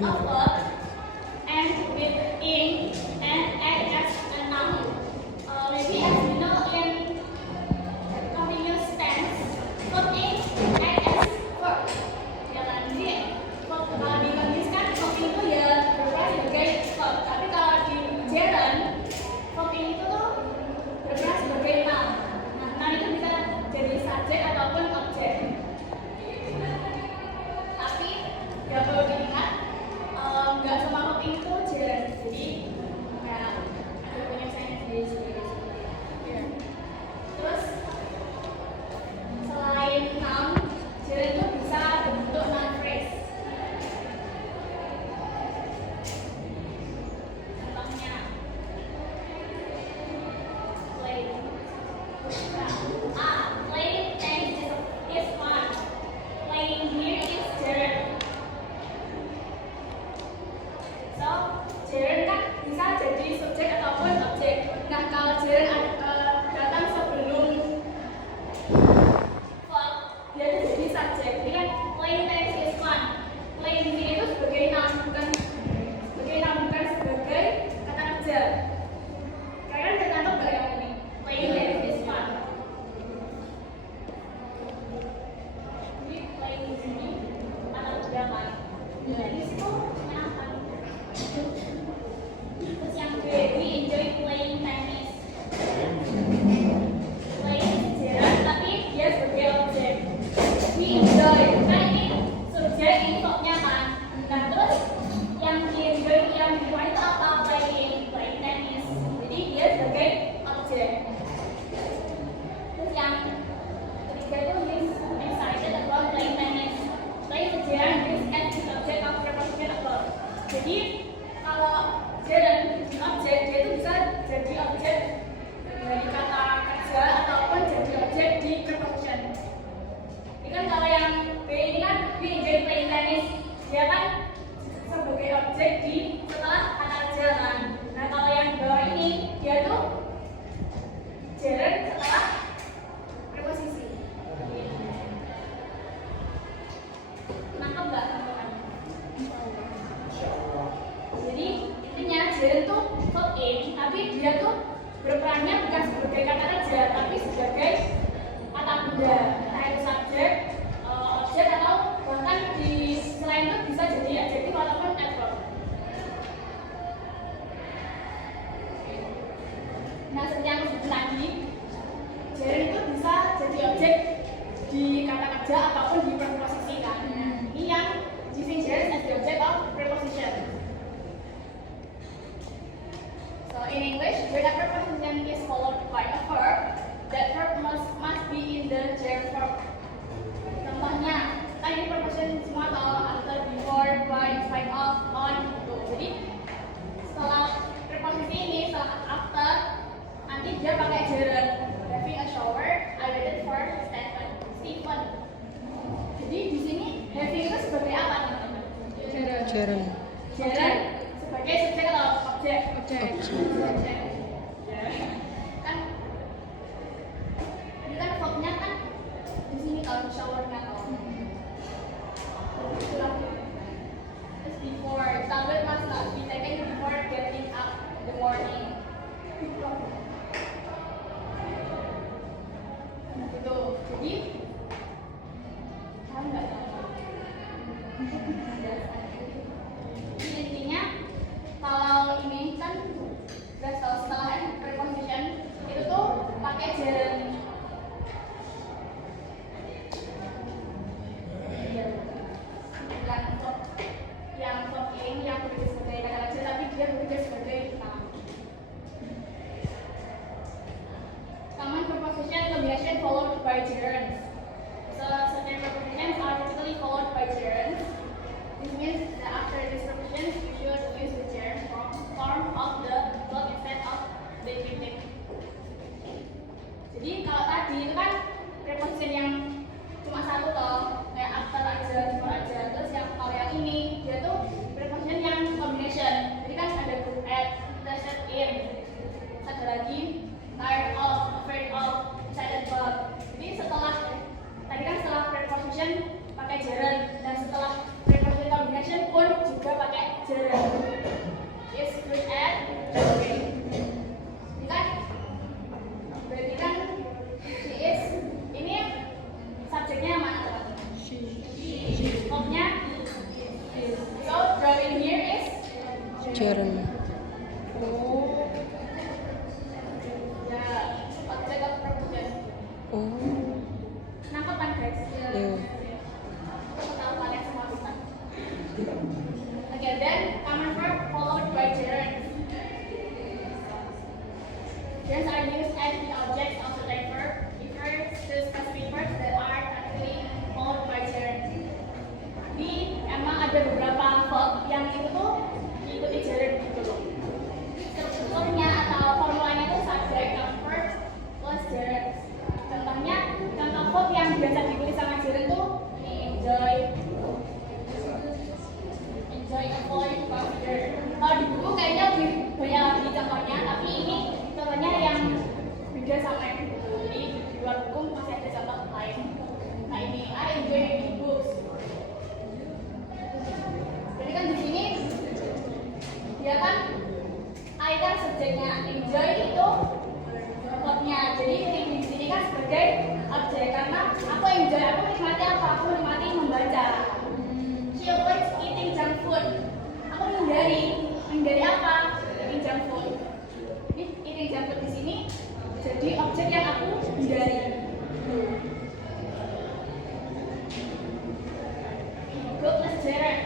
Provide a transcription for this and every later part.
verb and with ing and act as a noun. Maybe as you know in continuous tense, verb ing act as verb. Ya kan? Jadi kalau di continuous kan verb ing itu ya berperan sebagai verb. Tapi kalau di gerund verb ing itu tuh berperan sebagai noun. Nah, noun itu bisa jadi subjek ataupun objek. Tapi ya perlu diingat nggak semua verb ing itu gerund. Jadi kayak ada penyelesaiannya sendiri. Terus selain noun, gerund itu bisa berbentuk noun phrase. Contohnya play. Play and is fun. Playing here is gerund. So, gerund kan bisa jadi subjek ataupun objek. Nah, kalau gerund datang sebelum verb, dia itu jadi subjek. Jadi kan playing tennis is fun. Playing di sini itu sebagai noun, bukan sebagai kata kerja. Kalian bisa tangkap nggak yang ini? Playing tennis is fun. Jadi playing di sini kata kerja kan. Tennis itu menyenangkan. Terus yang B, we enjoy playing tennis. Playing gerund tapi dia sebagai objek. We enjoy, kan ini subjek, ini verbnya kan. Nah terus yang di enjoy yang di luar itu apa? Playing tennis. Jadi dia sebagai objek. Terus yang ketiga itu he's excited about playing tennis. Playing gerund is an object of preposition above. Jadi kalau gerund di objek, dia itu bisa jadi objek dari kata kerja ataupun jadi objek di preposition. Ini kan kalau yang B ini kan we enjoy playing tennis, dia kan sebagai objek di setelah kata kerja kan. Nah kalau yang bawah ini dia tuh gerund setelah preposisi. Nangkep nggak teman-teman? Jadi intinya gerund tuh verb ing, tapi dia tuh berperannya bukan sebagai kata kerja, tapi sebagai kata benda, entah itu subjek, objek atau bahkan di selain itu bisa jadi adjektif ataupun adverb. Nah seperti yang disebut tadi, gerund itu bisa jadi objek di kata kerja ataupun di preposisi kan. Ini yang using gerund as the object of preposition. So in English, when a preposition is followed by a verb, that verb must be in the gerund form. Contohnya, kan ini preposition semua atau after, before, by, in spite of, on, gitu. Jadi setelah preposisi ini, setelah after, nanti dia pakai gerund. Having a shower, I waited for Stephen. Jadi di sini having itu sebagai apa teman-teman? Gerund. Gerund sebagai subjek atau objek? Objek. Ya. Kan ini kan verbnya kan di sini kalau showernya kalau terus before, shower must not be taken before getting up in the morning. Gitu. Jadi paham nggak? Jadi intinya kalau ini kan udah tahu setelah preposition itu tuh pakai gerund. Yang verb ing yang bekerja sebagai kata kerja tapi dia bekerja sebagai noun. Common preposition combination followed by gerunds. So certain prepositions are typically followed by gerunds. This means that after these prepositions, you should use the gerund form of the verb instead of the infinitive. Jadi beda sama yang di buku. Jadi di luar buku masih ada contoh lain. Nah ini I enjoy reading books. Jadi kan di sini dia kan I kan subjeknya, enjoy itu verbnya. Jadi di sini kan sebagai objek karena aku enjoy, aku menikmati apa? Aku menikmati membaca. She avoids eating junk food. Aku menghindari apa? Eating junk food. Ini eating junk food di sini jadi objek yang aku hindari. Go plus gerund.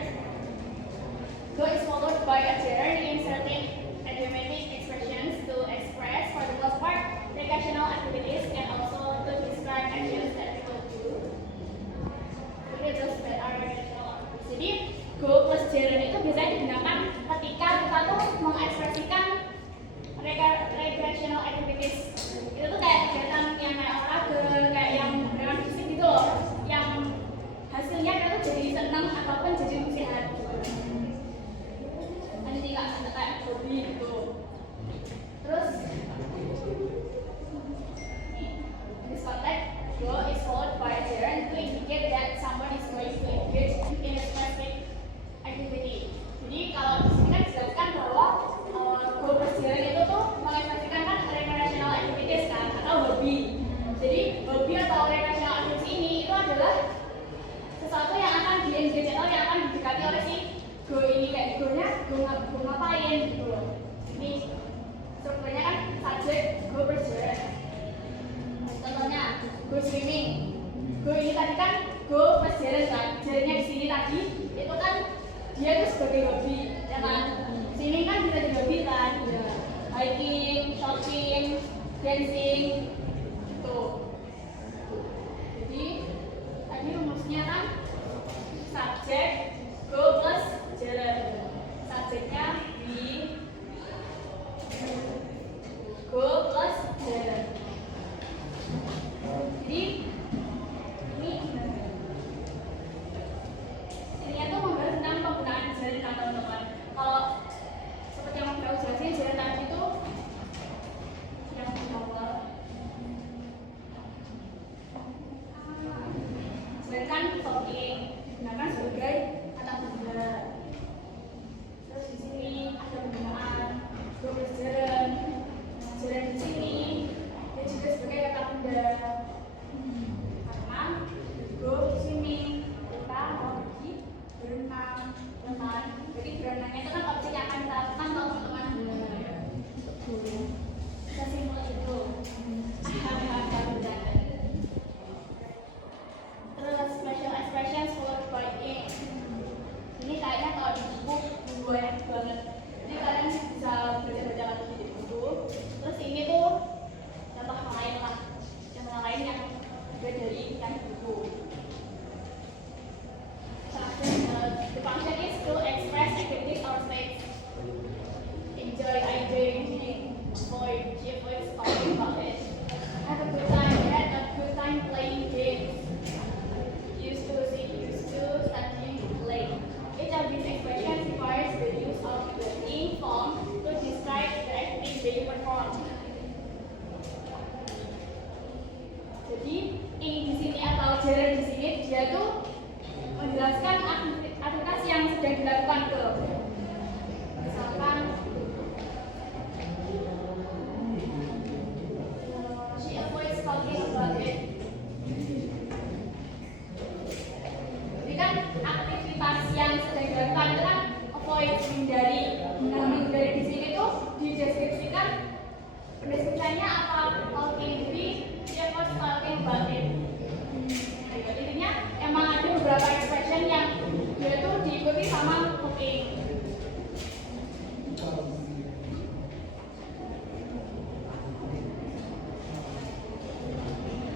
Go is followed by a gerund inserting idiomatic expressions to express, for the most part, recreational activities and also to describe actions that people do. Jadi those that are recreational activities. Jadi go plus gerund itu biasanya digunakan ketika kita tuh mengekspresikan recreational activities. Itu tuh kayak kegiatan yang kayak olahraga, kayak yang dengan fisik gitu loh, yang hasilnya kita tuh jadi senang ataupun jadi sehat. Nanti nggak kayak hobi gitu. Terus in this context, go is followed by a gerund to indicate that someone is going to engage in a specific activity. Jadi kalau di sini kan dijelaskan bahwa go plus gerund itu tuh mengekspresikan kan recreational activities kan atau hobi. Jadi hobi atau recreational activities ini itu adalah sesuatu yang akan di-engage atau yang akan didekati oleh si go ini. Kayak go-nya go ngapain gitu loh. Ini strukturnya kan subjek go plus gerund. Contohnya go swimming. Go ini tadi kan go plus gerund kan. Gerundnya di sini tadi itu kan dia itu sebagai hobi, ya kan? Swimming kan bisa jadi hobi kan? Hiking, shopping, dancing, gitu. Jadi tadi rumusnya kan subjek go plus gerund. Subjeknya be, go plus gerund. Jadi ini tuh membahas tentang penggunaan gerund kan teman-teman. Kalau seperti yang mau aku jelasin, gerund tadi itu yang awal gerund kan talking digunakan sebagai kata benda. Terus di sini ada penggunaan go plus gerund. Gerund di sini dia juga sebagai kata benda. Karena go swimming kita mau pergi berenang, teman. Jadi berenangnya itu kan objek yang akan kita lakukan kalau teman-teman. Sesimpel itu. Terus special expressions followed by in. Ini kayaknya kalau di buku banyak banget. Jadi kalian bisa baca-baca lagi di buku. Terus ini tuh contoh yang lain lah. Contoh lain yang beda dari yang di buku. The function is to express activities or states. Enjoy, I enjoy reading. Avoid, she avoids talking about it. Have a good time, had a good time playing games. Used to, see, used to, studying, play. Each of these expressions requires the use of the in form to describe the activity being performed. Jadi in di sini atau gerund di sini dia tuh menjelaskan aktivitas yang sedang dilakukan ke. Misalkan she avoids talking about it. Jadi kan aktivitas yang sedang dilakukan itu kan avoid, menghindari. Nah, menghindari di sini tuh dideskripsikan pendeskripsiannya apa? Talking, jadi she avoids talking about it. Intinya emang ada beberapa expression yang dia tuh diikuti sama cooking.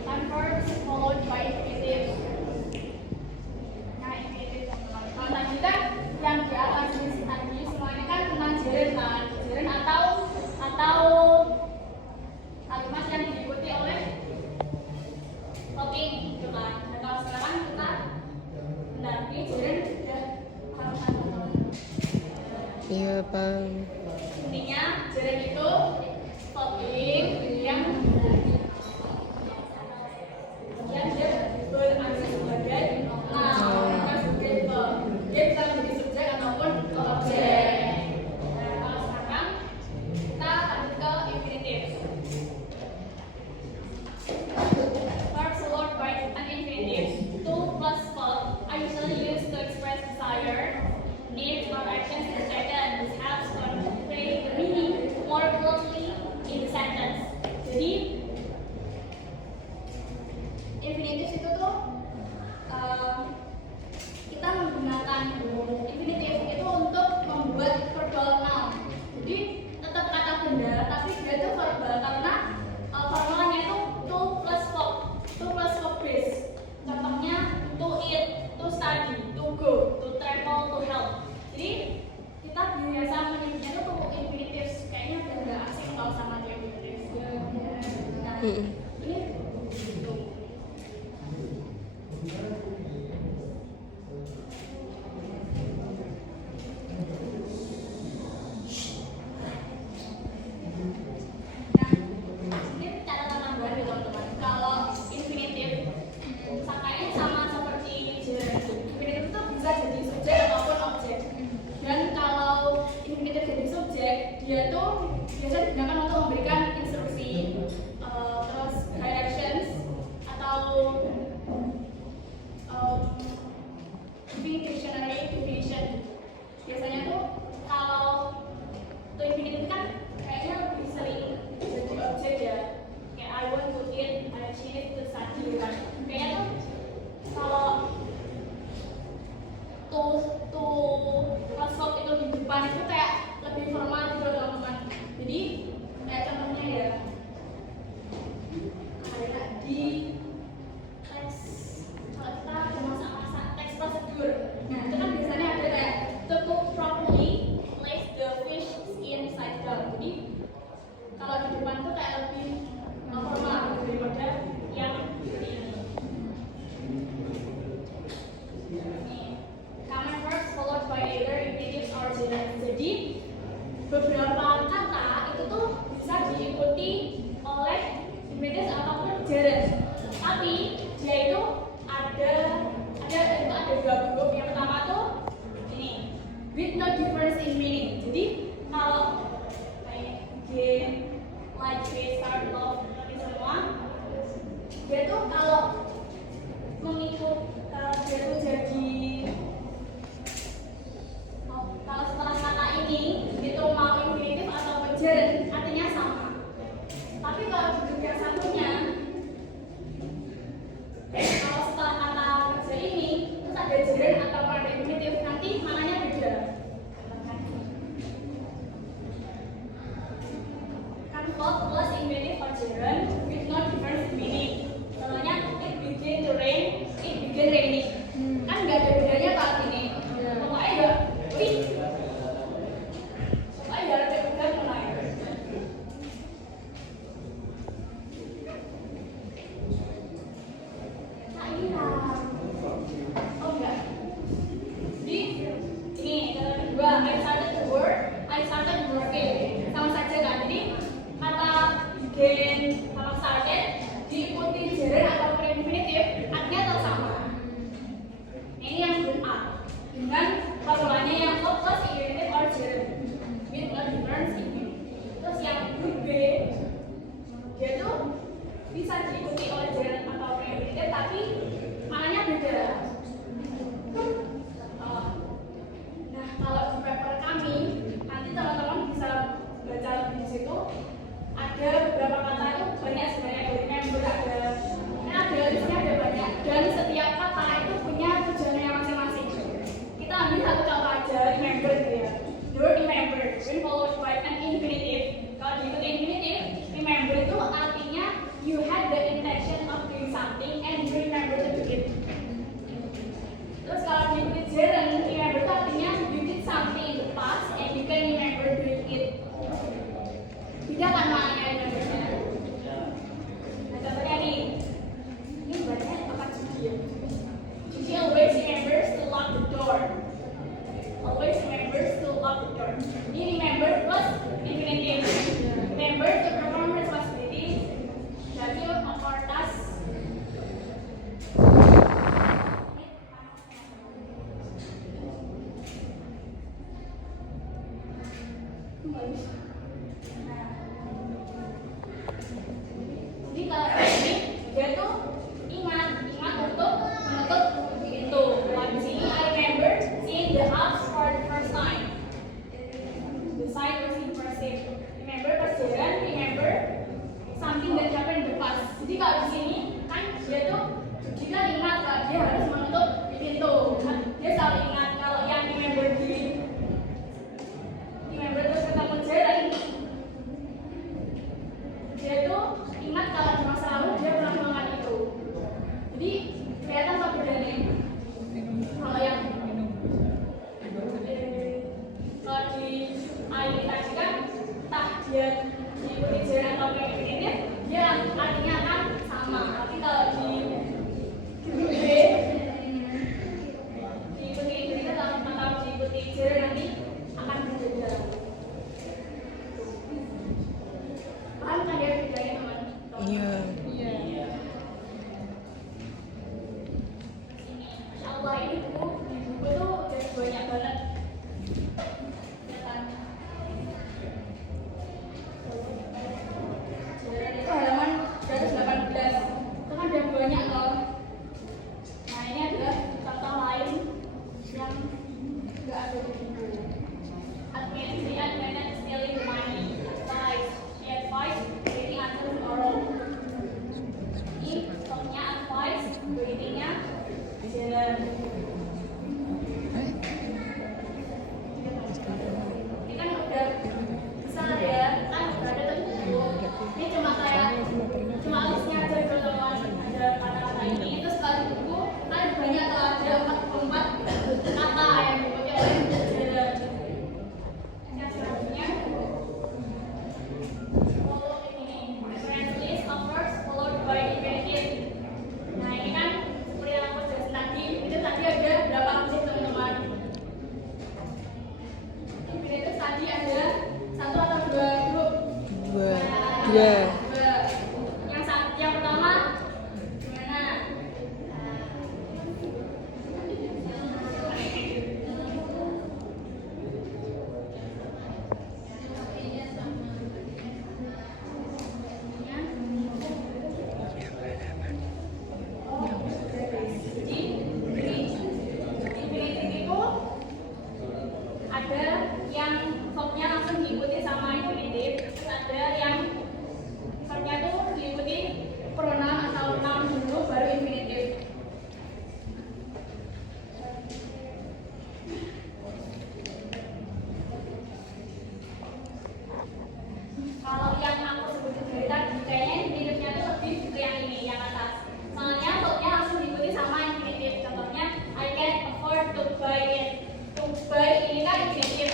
And verbs followed by infinitive. Nah, infinitive teman-teman. Kalau tadi kan yang di atas tadi semuanya kan tentang gerund kan, gerund atau kalimat yang diikuti oleh talking gitu kan. Dan kalau sekarang kita ini gerund sudah paham kan teman-teman? Iya, Bang. Intinya gerund itu talking yang karena formulanya itu to plus verb base. Contohnya to eat, to study, to go, to travel, to help. Jadi kita biasa menyebutnya itu to infinitives. Kayaknya udah nggak asing kalau sama to infinitives. Nah, ini gitu. Dia tuh biasa digunakan untuk memberikan instruksi, terus directions atau giving dictionary definition. Biasanya tuh kalau to infinitive kan kayaknya lebih sering jadi objek ya, kayak I want to eat, I need to study kan. Kayaknya tuh kalau to plus verb itu di depan itu kayak lebih formal gitu teman-teman. Jadi kayak contohnya ya, kayak di teks, kalau kita ada masa-masa teks prosedur, nah itu kan biasanya ada kayak to cook properly, place the fish skin side down. Jadi kalau di depan tuh kayak lebih formal daripada yang ini. Common verbs followed by either infinitives or gerunds. Jadi beberapa kata itu tuh bisa diikuti oleh infinitive ataupun gerund. Tapi dia itu ada dua grup. Yang pertama tuh ini with no difference in meaning. Jadi kalau kayak begin, like, we start, love, ini semua, dia tuh kalau dia tuh jadi kalau setelah kata ini itu mau infinitif atau gerund artinya sama. Tapi kalau bentuk yang satunya, kalau setelah kata kerja ini terus ada gerund atau ada infinitif, nanti maknanya beda. Kan verb plus infinitif or gerund with no difference in meaning. Contohnya it begin to rain, it begin raining. Kan nggak ada bedanya Pak ini. Pokoknya ya I started working. Sama saja kan? Jadi kata begin sama started diikuti gerund atau infinitif artinya tetap sama. Ini yang group A dengan formulanya yang verb plus infinitive or gerund with no difference in meaning. Terus yang group B dia tuh bisa diikuti oleh gerund atau infinitive tapi maknanya beda. Nah, kalau di paper kami nanti teman-teman bisa baca di situ ada beberapa kata itu banyak sebenarnya dari member ada listnya ada banyak dan setiap kata itu punya tujuannya masing-masing. Kita ambil satu contoh aja remember gitu ya. The word remember when followed by an infinitive. Kalau diikuti infinitive, remember itu artinya you had the intention of doing something and you remember to do it. Terus kalau diikuti gerund, remember itu artinya you did something in the past and you can remember doing it. Beda kan maknanya remember-nya. dia diikuti gerund atau infinitif, dia artinya akan sama. Tapi kalau di grup B diikuti infinitif atau diikuti gerund nanti akan berbeda. Paham kan dia bedanya teman? Iya. Masya Allah, ini buku tuh udah banyak banget. Ya kan? Itu halaman 118. Itu kan udah banyak loh. Nah, ini adalah contoh lain yang nggak ada di buku. Admitted stealing money. Advice. She advised waiting until tomorrow. Ini stopnya advice, waitingnya jalan. Ini kan udah besar ya, kan udah ada tuh buku. Ini cuma alisnya aja teman-teman, ada kata-kata ini. Itu sekali buku kan banyak tuh, ada 44 kata yang dipakai oleh jalan. Yang selanjutnya follow ini, reference list of words followed by infinitive. Nah ini kan seperti yang aku jelasin tadi, itu tadi ada berapa grup teman-teman? Infinitive tadi ada 1 atau 2 grup? Dua. Dua. Yang pertama gimana? Ada yang verbnya langsung diikuti sama infinitif, terus ada yang verbnya tuh diikuti pronoun atau noun dulu baru infinitif. Kalau yang aku sebutin dari tadi, kayaknya infinitifnya tuh lebih ke yang ini, yang atas. Soalnya verbnya langsung diikuti sama infinitif. Contohnya, I can afford to buy it. To buy ini kan infinitif.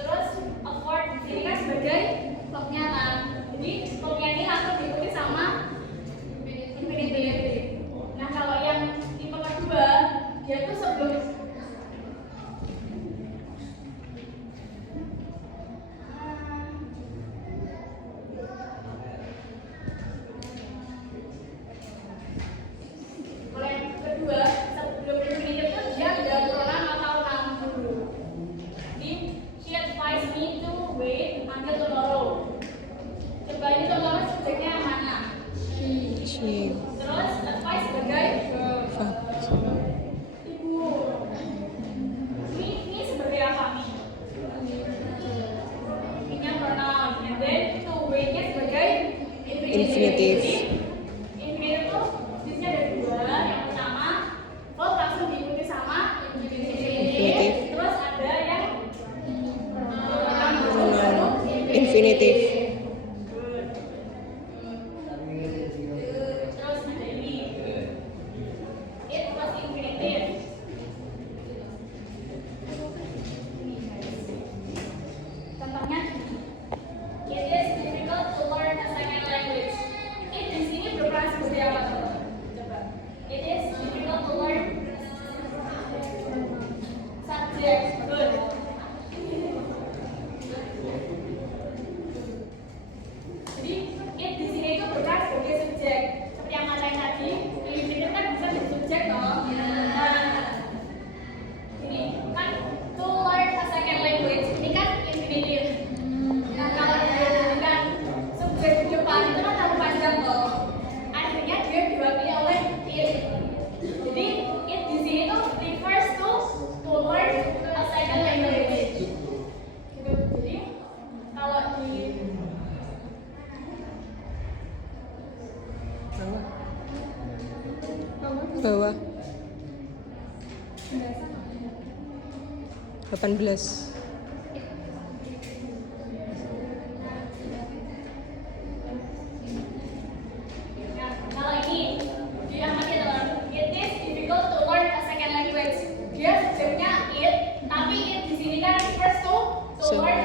Terus afford di sini kan sebagai verbnya kan. Jadi verbnya ini langsung diikuti sama infinitif. Nah kalau yang tipe kedua, dia tuh sebelum kalau yang kedua, sebelum infinitif tuh dia ada pronoun atau noun dulu. Jadi she advised me to wait until tomorrow. Coba ini contohnya subjeknya yang mana? She. Terus advice sebagai Verb. ibu. Ini sebagai apa nih? Ini pronoun. And then to wait-nya sebagai Infinitif. Infinitif tuh jenisnya ada 2. Yang pertama verb langsung diikuti sama infinitif. Terus ada yang Pronoun. Infinitif. Terus ada ini. It plus infinitif. Contohnya, it is difficult to learn a second language. It di sini berperan sebagai apa teman? Coba. It is difficult to learn subject. Good. Jadi it di sini itu berperan sebagai subjek. Seperti yang kata tadi, infinitif kan bisa jadi subjek toh. Nah, ini kan to learn a second language. Ini kan infinitif. Nah kalau dijadikan subjek di depan itu kan terlalu panjang toh. Akhirnya dia diwakili oleh it. Jadi it di sini tuh refers to learn a second language. Gitu. Jadi kalau di Bawah. 18. Nah, kalau ini diamati dalam it is difficult to learn a second language. Dia subjeknya it, tapi it di sini kan refers to learn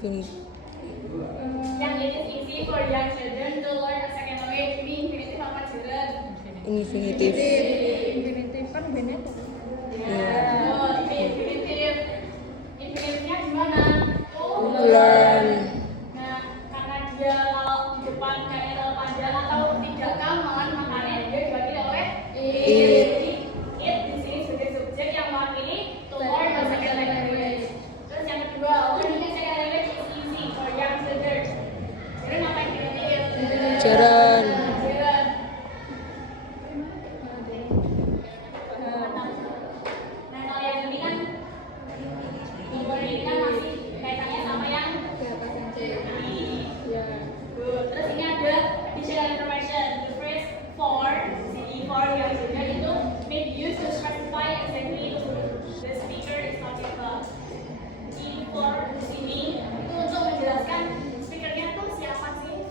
Infinite. Yang it is easy for young children to learn a second language. Ini infinitive apa children? Infinitive. Infinitif kan bener tuh. Oh, ini infinitive. Infinitive-nya gimana? Learn. Nah, karena dia kalau di depan kayak terlalu panjang atau tidak common, makanya dia dibagi oleh It. It di sini sebagai subjek yang mewakili to learn a second language. Terus yang kedua, learning a second language is easy for young children. Jadi apa infinitive? Children. Children. Nah, kalau yang ini kan ini kan masih kaitannya sama yang ini. Good. Terus ini ada additional information. The phrase for, CE for yang sudah itu made use to specify exactly who the speaker is talking about. E for di sini itu untuk menjelaskan speakernya tuh siapa sih.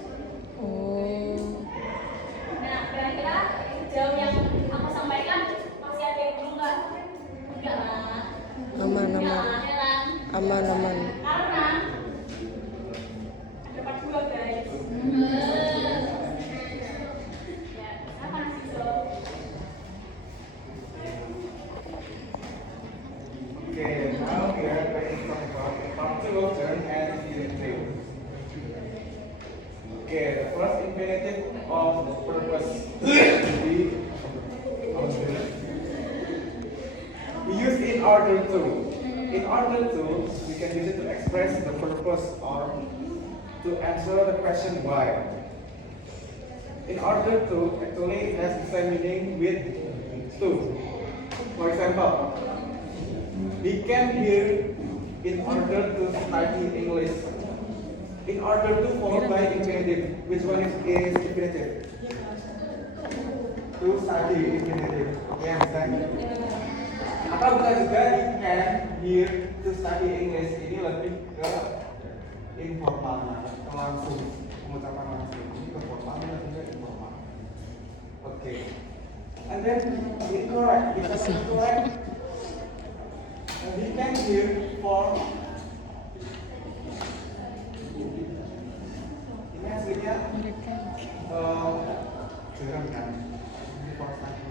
Oh. Nah, kira-kira jauh yang aku sampaikan masih ada yang belum nggak? Enggak lah. Aman, Enggak aman. lah, Heran. Aman, aman. Karena ada part 2 guys. Ya, apa sih so? Okay, now we are going to talk about part 2 of German and infinitive. Okay, the first infinitive of purpose will be we use in order to. In order to, we can use it to express the purpose or to answer the question why. In order to, actually it has the same meaning with to. For example, we came here in order to study English. In order to followed by infinitive. Which one is infinitive? To study infinitive. Okay, understand? Atau bisa juga we came here to study English. Ini lebih ke informal, ke langsung, pengucapan langsung. Ini ke formal, ini lebih ke informal. Okay. And then incorrect. Because incorrect. We came here for ini aslinya jarang kan ini for study.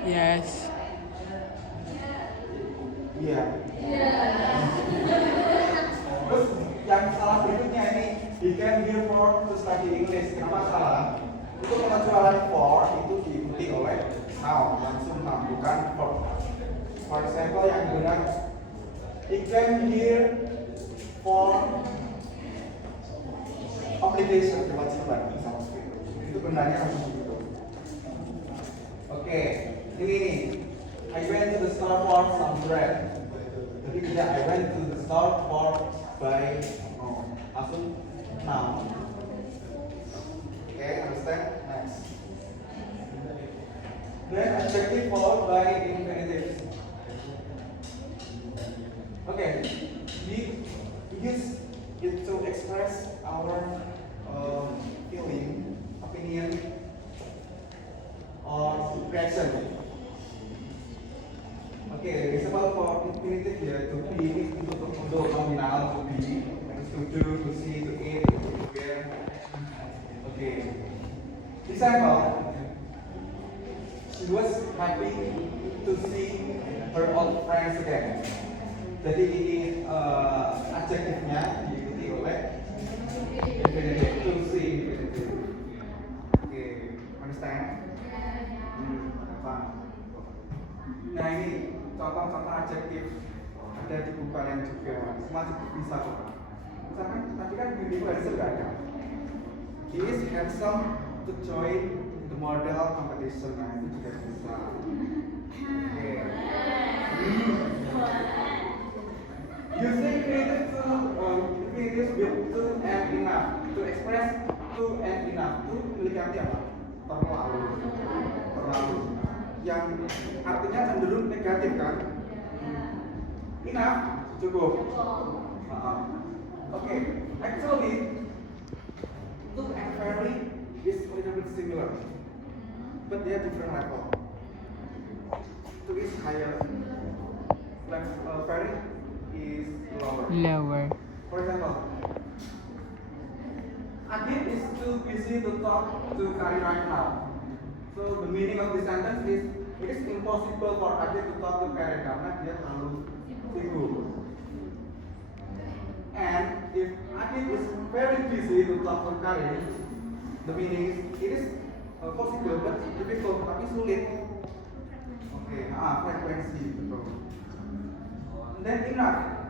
Yes. Iya. Terus yang salah berikutnya ini we came here for to study English. Kenapa salah? Itu pengecualian for itu diikuti oleh now, langsung now, bukan for. For example yang benar, we came here for obligation, kewajiban sama seperti itu. Itu benarnya langsung begitu. Oke, ini nih. I went to the store for some bread. Jadi tidak I went to the store for buy langsung now. Okay, understand? Next. Then adjective followed by infinitive. Okay, we use it to express our feeling, opinion, or reaction. Okay, example for infinitive ya, to be untuk nominal, to be, to do, to see, to eat, to wear. Okay. Example. She was happy to see her old friends again. Jadi ini adjektifnya diikuti oleh infinitive, to see infinitive. Okay, understand? Paham? Nah ini contoh-contoh adjektif ada di buku kalian juga, semua cukup bisa kok. Misalkan tadi kan beautiful handsome gak ada. He is handsome to join the model competition. Nah itu juga bisa. Oke. Using infinitive with to and enough to express to and enough to milik arti apa? Terlalu. Yang artinya cenderung negatif kan? Enough cukup. Okay, actually to and very is a little bit similar, but they are different level. To is higher, very is lower. Lower. For example, Adit is too busy to talk to Kari right now. So the meaning of this sentence is it is impossible for Adit to talk to Kari karena dia terlalu sibuk. And if Adit is very busy to talk to Kari, the meaning is it is possible but difficult tapi sulit. Oke, frekuensi betul. Dan ingat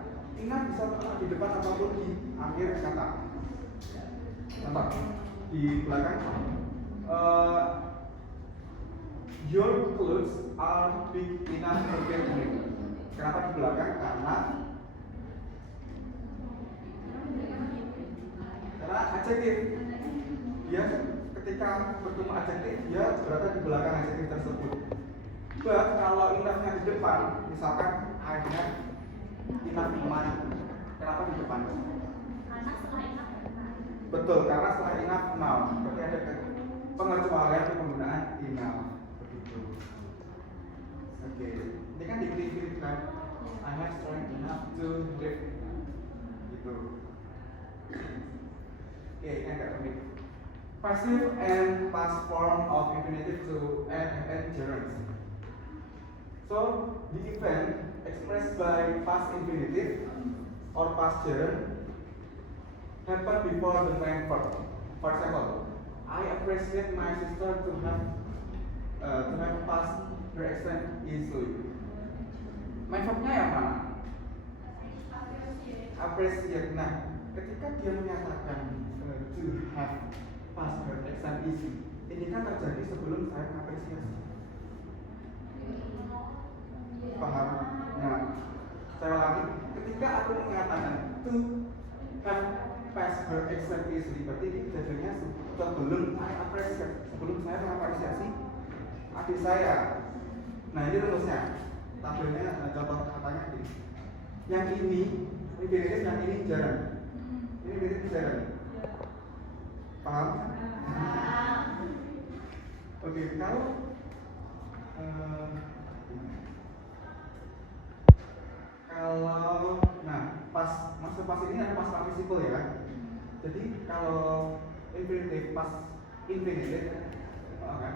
bisa letak di depan ataupun di akhir kata. Contoh di belakang, your clothes are big enough to get me. Kenapa di belakang? Karena adjektif. Dia ketika bertemu adjektif dia berada di belakang adjektif tersebut. But kalau enoughnya di depan, misalkan I have enough money. Kenapa di depan? Karena setelah enough. Betul, karena setelah enough noun. Berarti ada pengecualian untuk penggunaan enough. Begitu. Oke, ini kan dikritik kan? I have strength enough to live. Gitu. Oke, ini agak rumit. Passive and past form of infinitive to add and gerunds. So, the event expressed by past infinitive or past gerund happened before the main verb. For example, I appreciate my sister to have passed her exam easily. Main verbnya yang mana? Appreciate. Nah, ketika dia menyatakan to have passed her exam easily, ini kan terjadi sebelum saya mengapresiasi. Paham? Nah, saya ulangi. Ketika aku mengatakan to have passed her exam easily, berarti ini kejadiannya sebelum sebelum saya mengapresiasi adik saya. Nah, ini rumusnya. Tabelnya contoh katanya ini. Yang ini infinitif, yang ini jarang. Ini infinitif jarang. Paham? Oke, kalau maksud pas ini ada pas participle ya. Jadi kalau infinitif pas infinitif, kan?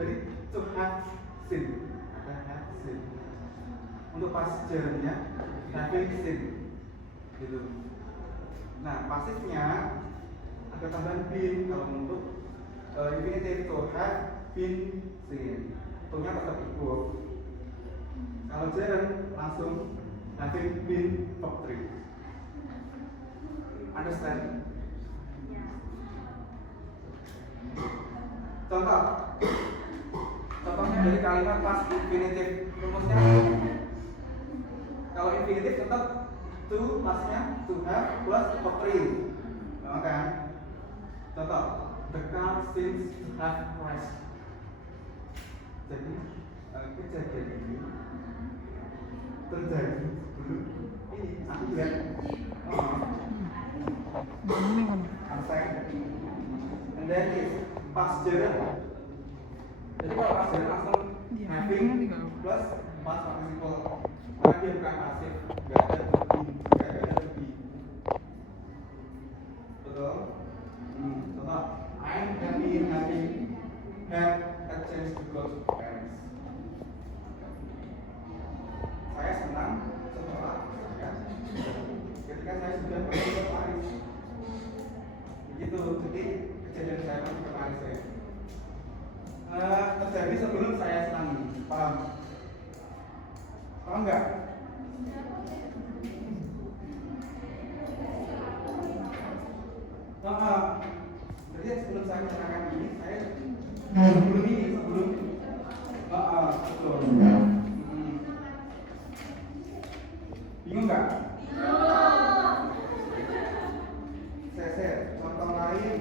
Jadi to have seen, ada have seen. Untuk pas gerundnya having seen, gitu. Nah pasifnya ada tambahan been kalau untuk infinitif to have been seen. To-nya tetap equal. Kalau gerund langsung having been verb 3. Understand? Contohnya dari kalimat past infinitif, rumusnya kalau infinitif tetap to pasnya to have plus verb 3. Kan? Contoh, the car seems to have crashed. Jadi kejadian ini terjadi sebelum ini aku lihat and then it's past gerund. Jadi kalau past gerund langsung having plus past participle karena dia bukan pasif, nggak ada to be. Betul? Contoh, I'm happy having had a chance to go to Paris. Saya senang setelah ketika saya sudah pergi ke Paris. Begitu, jadi kejadian saya pergi ke Paris terjadi sebelum saya senang. Paham? Paham nggak? Jadi sebelum saya menceritakan ini, saya sebelum betul. Bingung nggak? Saya contoh lain.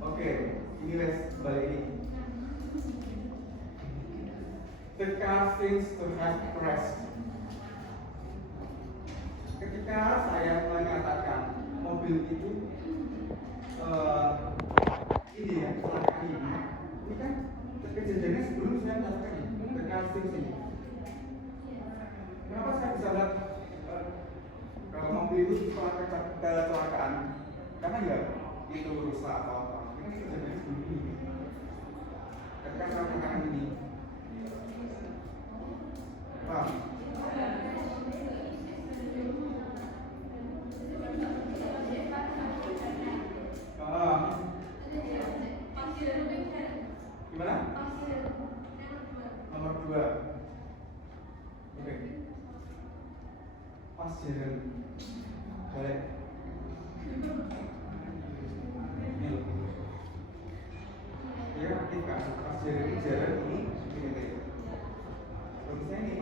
Oke, ini les balik ini. The car seems to have crashed. Ketika ketika saya menyatakan mobil itu ini ya, kecelakaan ini kan kejadiannya sebelum saya menyatakan ini, kekasih sini. Kenapa saya bisa lihat kalau mobil itu setelah kecelakaan? Karena ya itu rusak atau apa? Ini kejadiannya sebelum ini. Ketika saya menyatakan ini, paham? Gimana? Nomor 2. Oke. Pas jalan balik. Ini loh. Dia aktifkan pas jalan ini gini. Tulisnya ini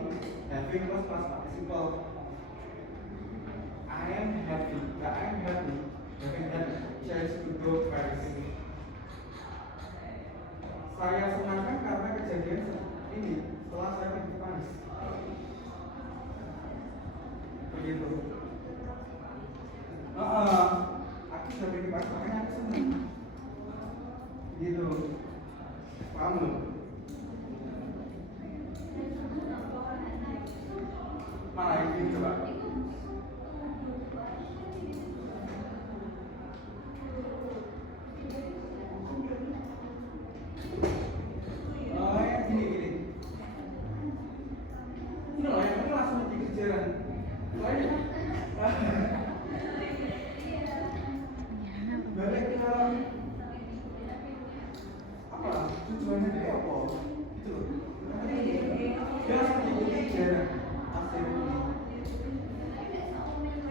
having plus participle. I am happy. Having had chance to go Paris. Saya senangkan karena kejadian ini setelah saya pergi ke Paris. Begitu. Aku sudah pergi ke Paris, makanya aku senang. Begitu. Paham belum? Mana ini coba?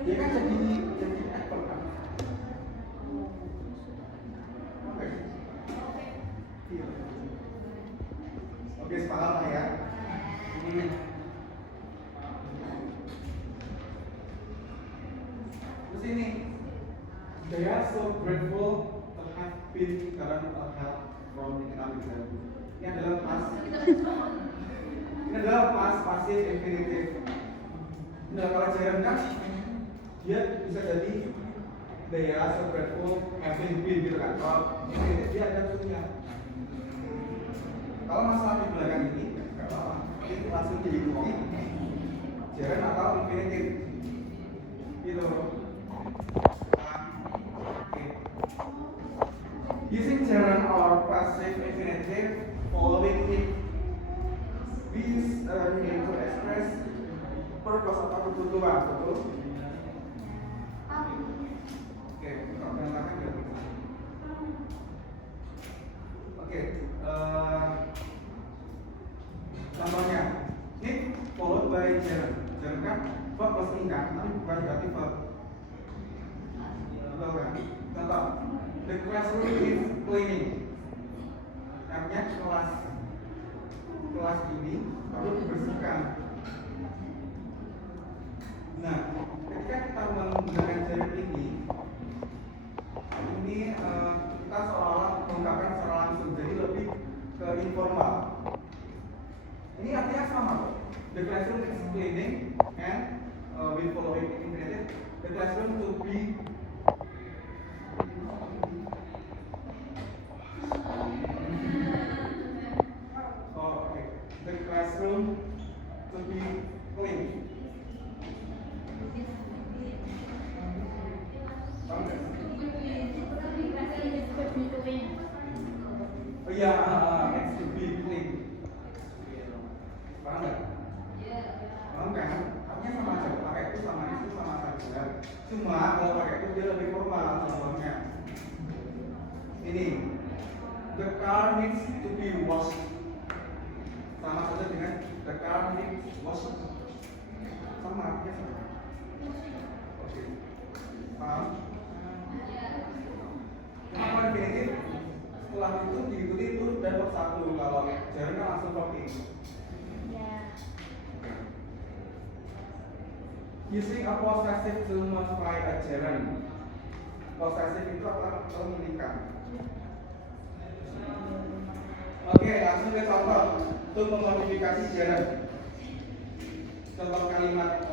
Dia kan jadi aktor kan? Oke. Iya. Oke, sepakat lah ya. Terus ini, they are so grateful to have been current or help from economic value. Ini adalah past pasif infinitive. Nah, kalau Jerem kan dia bisa jadi they are so grateful having been gitu kan. Kalau infinitive dia ada punya. Kalau masalah di belakang ini nggak apa-apa. Ini langsung diikuti Jerem atau infinitive gitu. Using gerund or passive infinitive following it, we use need to express purpose atau kebutuhan, betul? Oke, perkenalkan ya. Oke, contohnya, ini followed by gerund. Gerund kan verb plus ing kan, tapi bukan negatif verb. Betul kan? Contoh. The classroom is cleaning. Artinya kelas ini perlu dibersihkan. Nah, ketika kita menggunakan gerund ini kita seolah-olah mengungkapkan secara langsung, jadi lebih ke informal. Ini artinya sama kok. The classroom is cleaning and with following infinitive, the classroom to be the classroom to be clean. Paham nggak? Oh iya, next to be clean. Paham nggak? Paham kan? Artinya sama aja. Pakai itu sama saja. Cuma kalau pakai itu dia lebih formal contohnya. Ini, the car needs to be washed. Sama saja dengan the car needs washing. Sama artinya sama. Oke. Paham? Kenapa definitif? Setelah itu diikuti itu dan verb 1. Kalau jarang kan langsung verb ing. Using a possessive to modify a gerund. Possessive itu adalah memiliki. Oke, langsung ke contoh untuk memodifikasi gerund. contoh kalimat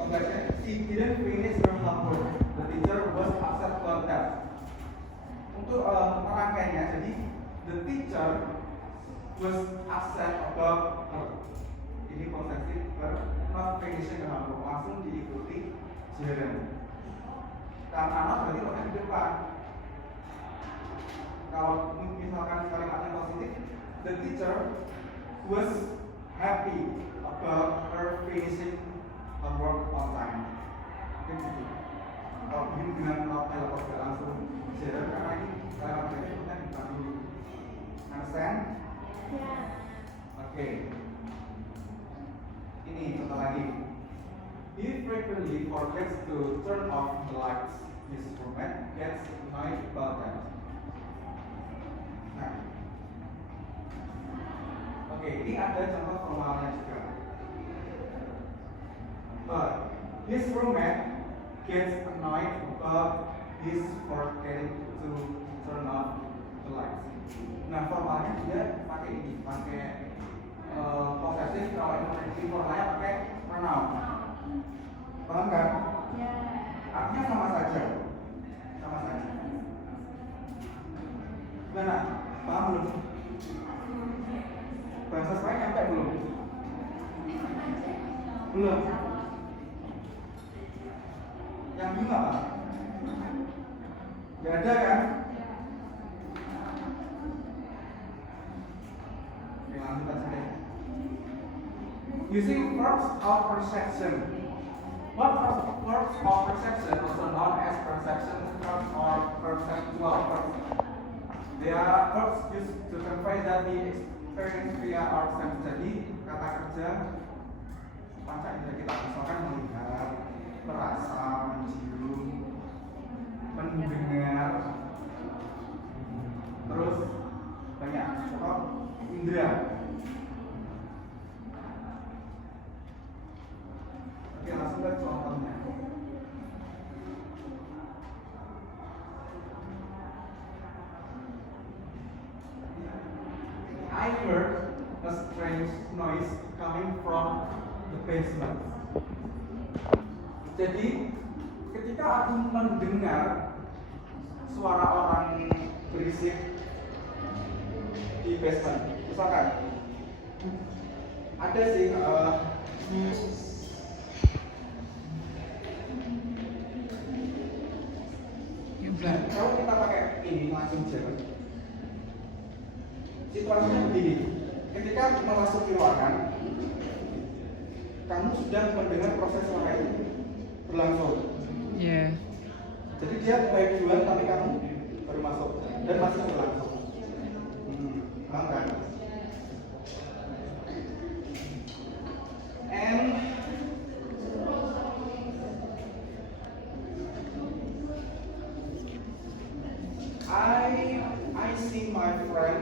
kompleksnya, she didn't finish her homework. The teacher was upset about that. Untuk rangkaiannya, jadi the teacher was upset about her. Ini posesif verb, not finishing her homework. Langsung diikuti gerund. Karena not berarti rohnya di depan. Kalau misalkan kalimatnya positif, the teacher was happy about her finishing her work on time. Oke, gitu. Kalau begini dengan not help langsung gerund karena ini kalimatnya rohnya di depan dulu. Understand? Ya. Oke. Ini contoh lagi. He frequently forgets to turn off the lights. His roommate gets annoyed about that. Nah. Oke, ini ada contoh formalnya juga. His roommate gets annoyed about his forgetting to turn off the lights. Nah, formalnya dia pakai ini, pakai posesif. Kalau informalnya pakai pronoun. Paham kan? Ya. Artinya sama saja. Sama saja. Gimana? Paham belum? Bahasa saya nyampe belum? Belum. Yang bingung apa? Gak ada kan? Oke, lanjut aja deh. Using verbs of perception. What verbs of perception, also known as perception verbs or perceptual verbs? They are verbs used to convey that we experience via our sense. Jadi kata kerja panca indera kita, misalkan melihat, merasa, mencium, mendengar, terus banyak contoh indera. Oke, langsung ke contohnya. I heard a strange noise coming from the basement. Jadi, ketika aku mendengar suara orang berisik di basement, misalkan ada sih nah, kalau kita pakai ini langsung jalan. Situasinya begini, ketika memasuki ruangan, kamu sudah mendengar proses suara itu berlangsung. Yeah. Jadi dia mulai duluan, tapi kamu baru masuk dan masih berlangsung. Paham kan? And I see my friend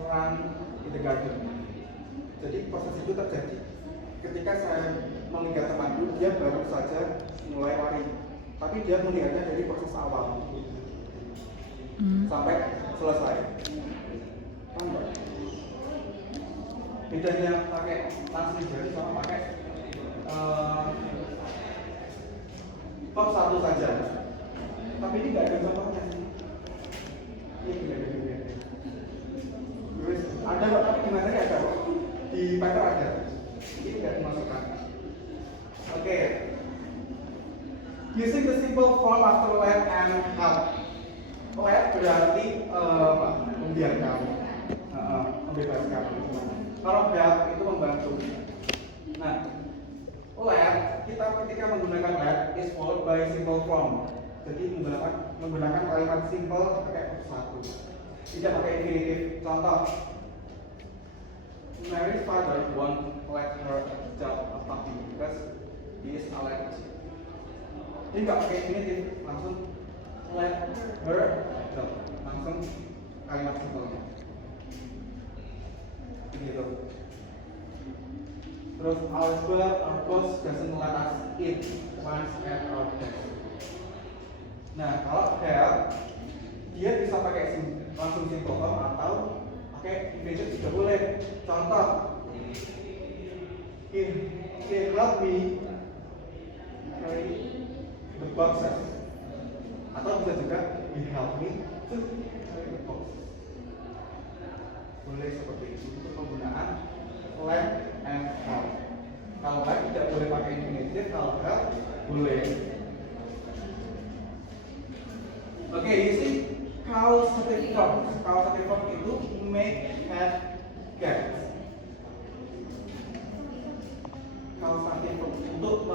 run in the garden. Jadi proses itu terjadi ketika saya melihat temanku, dia baru saja mulai lari, tapi dia melihatnya dari proses awal sampai selesai. Paham nggak? Bedanya pakai langsung jari sama pakai top satu saja. Tapi ini nggak ada contohnya. Ini nggak ada. Ada kok, tapi di materi ada. Di paper ada. Ini nggak dimasukkan. Oke. Using the simple form after let and help. Let berarti membiarkan, membebaskan. Kalau help itu membantu. Nah, let kita ketika menggunakan let is followed by simple form. Jadi menggunakan kalimat simple pakai satu, tidak pakai infinitive. Contoh, Mary's father won't let her adopt a puppy because he is allergic. Jadi nggak pakai infinitive, langsung let her adopt, langsung kalimat simpelnya. Begitu. Terus our boss doesn't let us eat lunch at our desk. Nah, kalau help dia bisa pakai langsung simple form atau pakai infinitive juga boleh. Contoh, he helped me carry the boxes. Atau bisa juga he helped me to carry the boxes. Boleh seperti itu untuk penggunaan lend and help. Kalau lend tidak boleh pakai infinitive, kalau help boleh. Oke, you see causative verb. Causative verb itu make, have, get. Causative verb untuk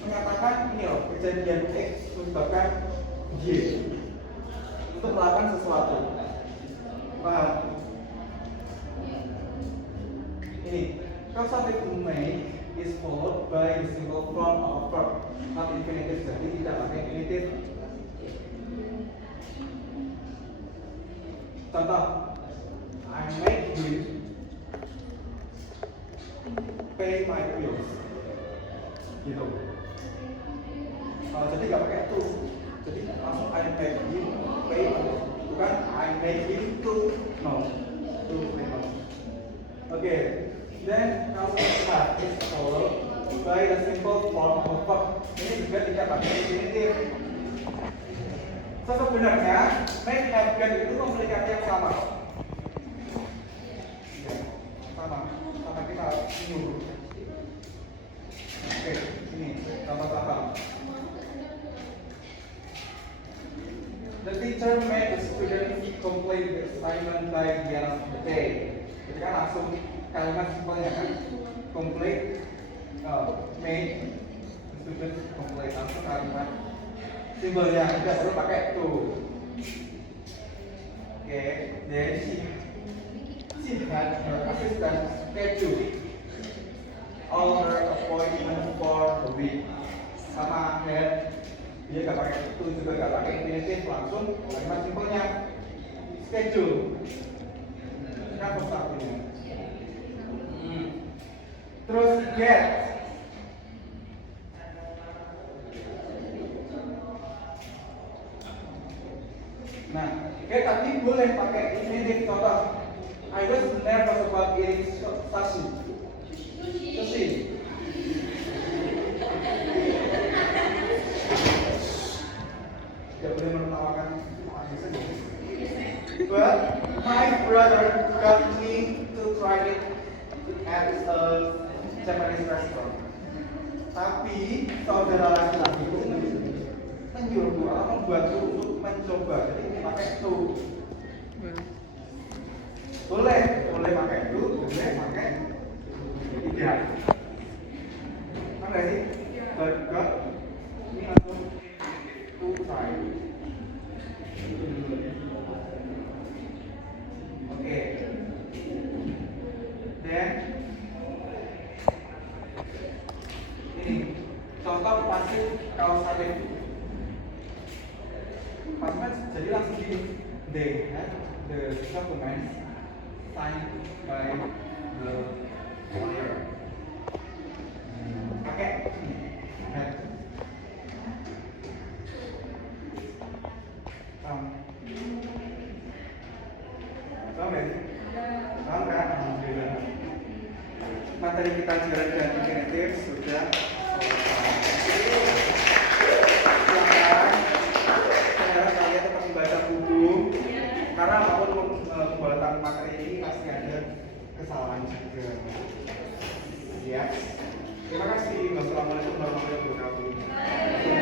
menyatakan ini loh, kejadian X menyebabkan Y untuk melakukan sesuatu. Paham? Ini causative make is followed by the simple form of verb, not infinitive. Jadi tidak pakai infinitive. Contoh, I make him pay my bills. Gitu. Jadi nggak pakai to. Jadi langsung I make him pay. Bukan I make him to. No. To pay. Okay. Then causative verb is followed by the simple form of verb. Ini juga tidak pakai infinitive. Sebenarnya make, have, get itu memiliki arti yang sama. Ya, sama kita nyuruh. Oke, ini sama-sama. The teacher made the student complete the assignment by the end of the day. Jadi kan langsung kalimat simpelnya kan, complete, made the student complete, langsung kalimat simbolnya tidak perlu pakai to. Okay, then she had her assistant schedule all her appointment for the week. Sama had, dia nggak pakai to juga nggak pakai infinitive, langsung kalimat simpelnya schedule. Apa artinya? Terus get. Nah, tapi boleh pakai infinitive. Contoh, I was nervous about eating sushi. Tidak boleh menertawakan sushi sendiri. But my brother got me to try it at a Japanese restaurant. Tapi saudara laki-lakiku menyuruhku atau membuatku untuk mencoba. Jadi ini pakai to. Boleh pakai to, boleh pakai tidak. Mana sih? But got ini langsung to try. Oke. Dan ini contoh pasif causative. Pasif jadi langsung gini. They had the documents signed by the lawyer. Pakai had. Paham ya? Paham kan? Alhamdulillah. Materi kita jalan dan infinitif sudah silakan. Saya harap kalian tetap membaca buku karena apapun pembuatan materi ini pasti ada kesalahan juga. Ya. Terima kasih. Wassalamualaikum warahmatullahi wabarakatuh.